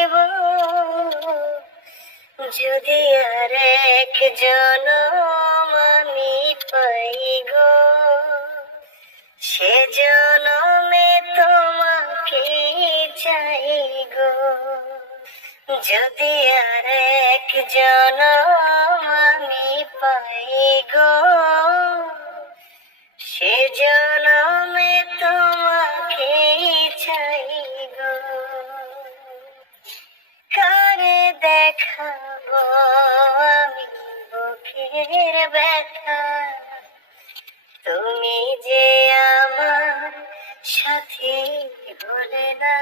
চাইব, যদি আর এক জনম আমি পাই গো, সে জনমে তোমাকে চাই গো। যদি আর এক জনম আমি পাই গো, সে জনমে তোমাকে চাই গো। কারে দেখাবো আমি বুকের ব্যথা, তুমি যে আমার সাথী বলে না।